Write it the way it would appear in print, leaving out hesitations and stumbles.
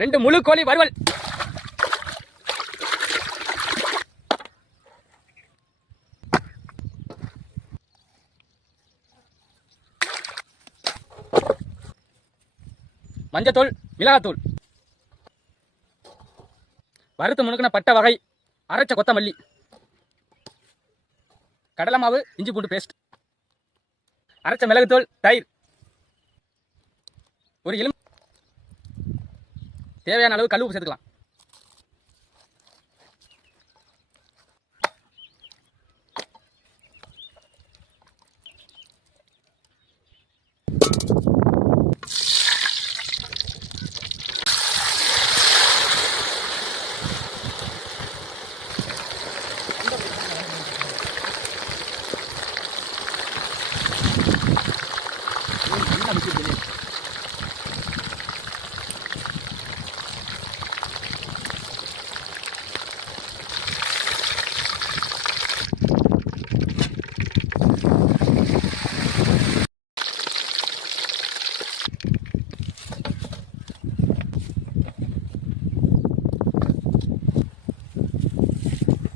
2 முழு கோழி வறுவல். மஞ்சத்தூள், மிளகாத்தூள், வறுத்து முணுக்கின பட்டை வகை, அரைச்ச கொத்தமல்லி, கடலை மாவு, இஞ்சி பூண்டு பேஸ்ட், அரைச்ச மிளகுத்தூள், தயிர், ஒரு தேவையான அளவு கல் உப்பு சேர்த்துக்கலாம்.